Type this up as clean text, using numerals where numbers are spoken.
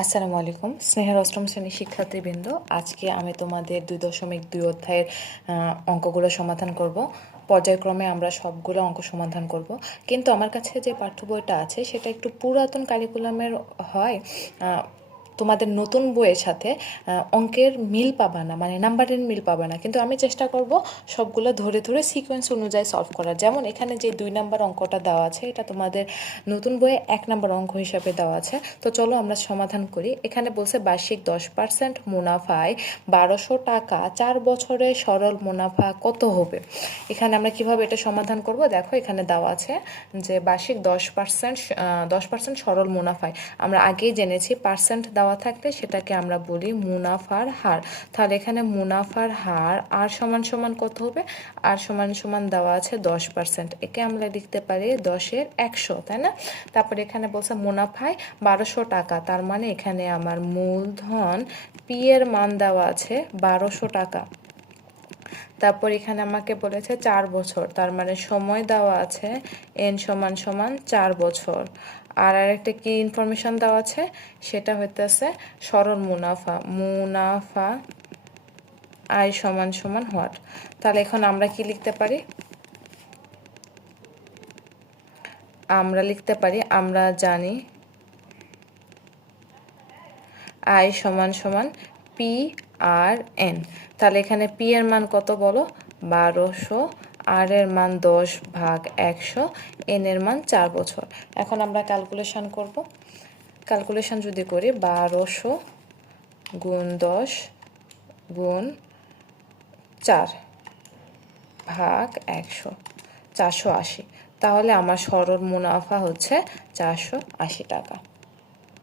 আসসালামু আলাইকুম স্নেহের অষ্টম শ্রেণীর শিক্ষার্থীবৃন্দ। আজকে আমি তোমাদের 2.2 অধ্যায়ের অঙ্কগুলো সমাধান করব। পর্যায়ক্রমে আমরা সবগুলো অঙ্ক সমাধান করব, কিন্তু আমার কাছে যে পাঠ্য বইটা আছে সেটা একটু পুরাতন কারিকুলামের হয়। তোমাদের নতুন বইয়ের সাথে অঙ্কের মিল পাবা না, মানে নাম্বারের মিল পাবা না, কিন্তু আমি চেষ্টা করব সবগুলো ধরে ধরে সিকোয়েন্স অনুযায়ী সলভ করার। যেমন এখানে যে 2 নাম্বার অঙ্কটা দেওয়া আছে এটা তোমাদের নতুন বইয়ে 1 নাম্বার অঙ্ক হিসাবে দেওয়া আছে। তো চলো আমরা সমাধান করি। এখানে বলছে বার্ষিক 10% মুনাফায় 1200 টাকা 4 বছরে সরল মুনাফা কত হবে। এখানে আমরা কিভাবে এটা সমাধান করব, দেখো এখানে দেওয়া আছে যে বার্ষিক 10% সরল মুনাফায়, আমরা আগেই জেনেছি পার্সেন্ট দেওয়া থাকলে সেটাকে আমরা বলি মুনাফার হার। তাহলে এখানে মুনাফার হার আর সমান সমান কত হবে, আর সমান সমান দেওয়া আছে 10%, একে আমরা লিখতে পারি 10-এর 100, তাই না। তারপরে এখানে বলছে মুনাফায় 1200 টাকা, তার মানে এখানে আমার মূলধন পি এর মান দেওয়া আছে 1200 টাকা। তারপর এখানে আমাকে বলেছে 4 বছর, তার মানে সময় দেওয়া আছে এন সমান সমান 4 বছর। আর আরেকটা কি ইনফরমেশন দেওয়া আছে, সেটা হইতেছে সরল মুনাফা আয় সমান সমান হোয়াট। তাহলে এখন আমরা কি লিখতে পারি, আমরা জানি আই সমান সমান পি আর এন। তাহলে এখানে পি এর মান কত বলো, 1200, আর এর মান 10/100, এন এর মান 4 বছর। এখন আমরা ক্যালকুলেশন করব। ক্যালকুলেশন যদি করি 1200 গুণ 10 গুণ 4/100, 480, তাহলে আমার সরল মুনাফা হচ্ছে 480 টাকা।